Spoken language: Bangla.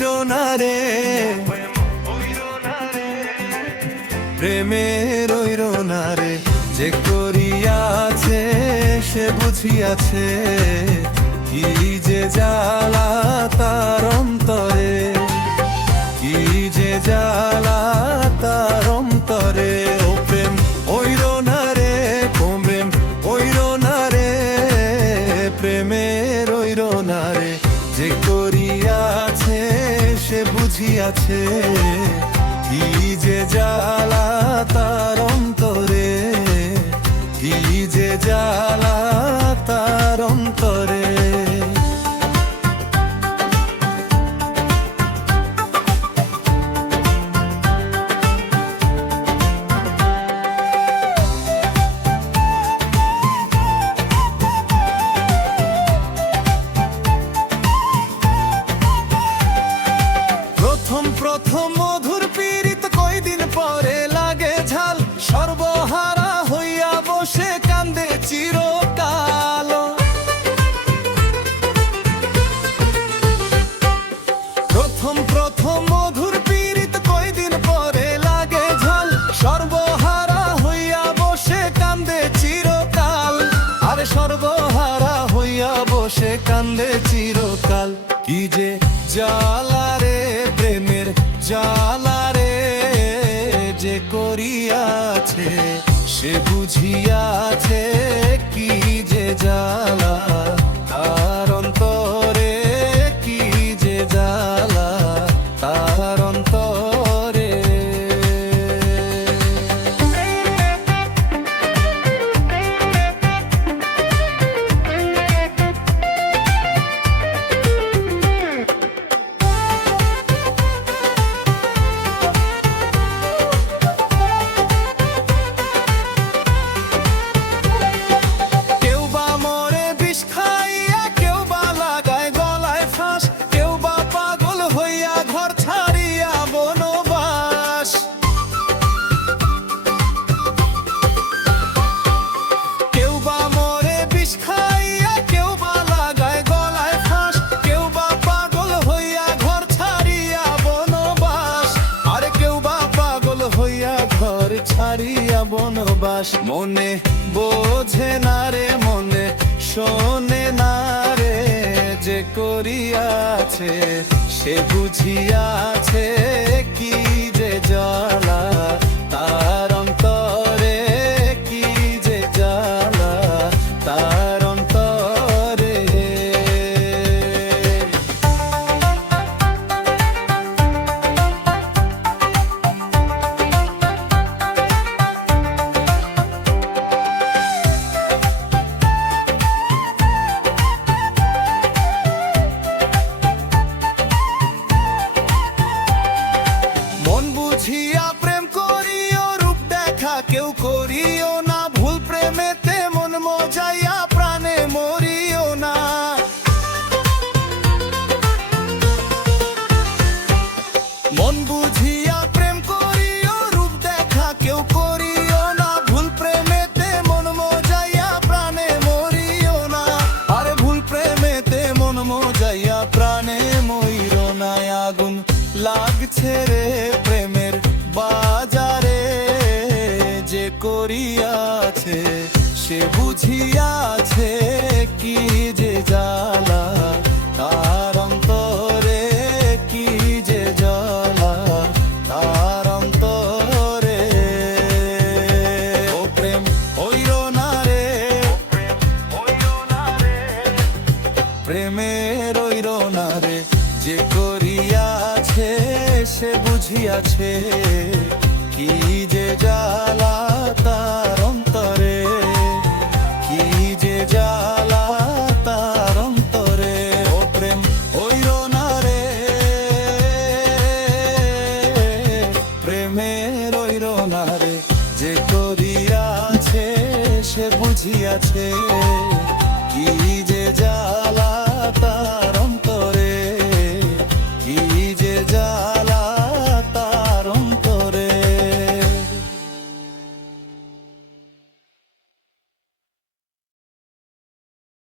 না রে, প্রেমের ওইর না রে, যে করিয়াছে সে বুঝিয়াছে, কি যে জ্বালা তার অন্তরে, কি যে জ্বালা তার অন্তরে। ও প্রেম ওইর না রে, প্রেম ওইর না রে, প্রেমের ওইর না রে, যে করিয়াছে সে বুঝিয়াছে, কি যে জ্বালা তার অন্তরে, কি যে জ্বালা তার অন্তরে। প্রথম মধুর পীড়িত কয়দিন পরে লাগে ঝাল, সর্বহারা হইয়া বসে কান্দে চিরকাল। প্রথম মধুর পীড়িত কয়দিন পরে লাগে ঝাল, সর্বহারা হইয়া বসে কান্দে চিরকাল। আরে সর্বহারা হইয়া বসে কান্দে চিরকাল। কি যে জ্বালা রে প্রেমের জ্বালা রে, যে করিয়াছে সে বুঝিয়াছে, কি যে জ্বালা তার অন্তরে, কি যে জ্বালা তার অন্তরে। ছাড়িয়া বনবাস, মনে বোঝে না রে, মনে শোনে না রে, যে করিয়াছে সে বুঝিয়াছে, কি যে জ্বালা তার অন্তরে, কি যে জ্বালা তার অন্তরে। বুঝিয়া প্রেম করিও, রূপ দেখা কেউ করিও না, ভুল প্রেমেতে মন মজাইয়া প্রাণে মরিও না। মন বুঝিয়া প্রেম করিও, রূপ দেখা কেউ করিও না, ভুল প্রেমেতে মন মজাইয়া প্রাণে মরিও না। আরে ভুল প্রেমেতে মন মজাইয়া প্রাণে মরিও না। আগুন লাগছে রে প্রেমের বাজারে, যে করিয়াছে সে বুঝিয়াছে, কি যে জ্বালা তার অন্তরে, কি যে জ্বালা তার অন্তরে। ও প্রেম ওইর না রে, প্রেমের ওইর না রে, যে করিয়াছে সে বুঝিয়াছে, কি যে জ্বালা তার অন্তরে, কি যে জ্বালা তার অন্তরে। ও প্রেম ওইর না রে, প্রেমের ওইর না রে, যে করিয়াছে সে বুঝিয়াছে।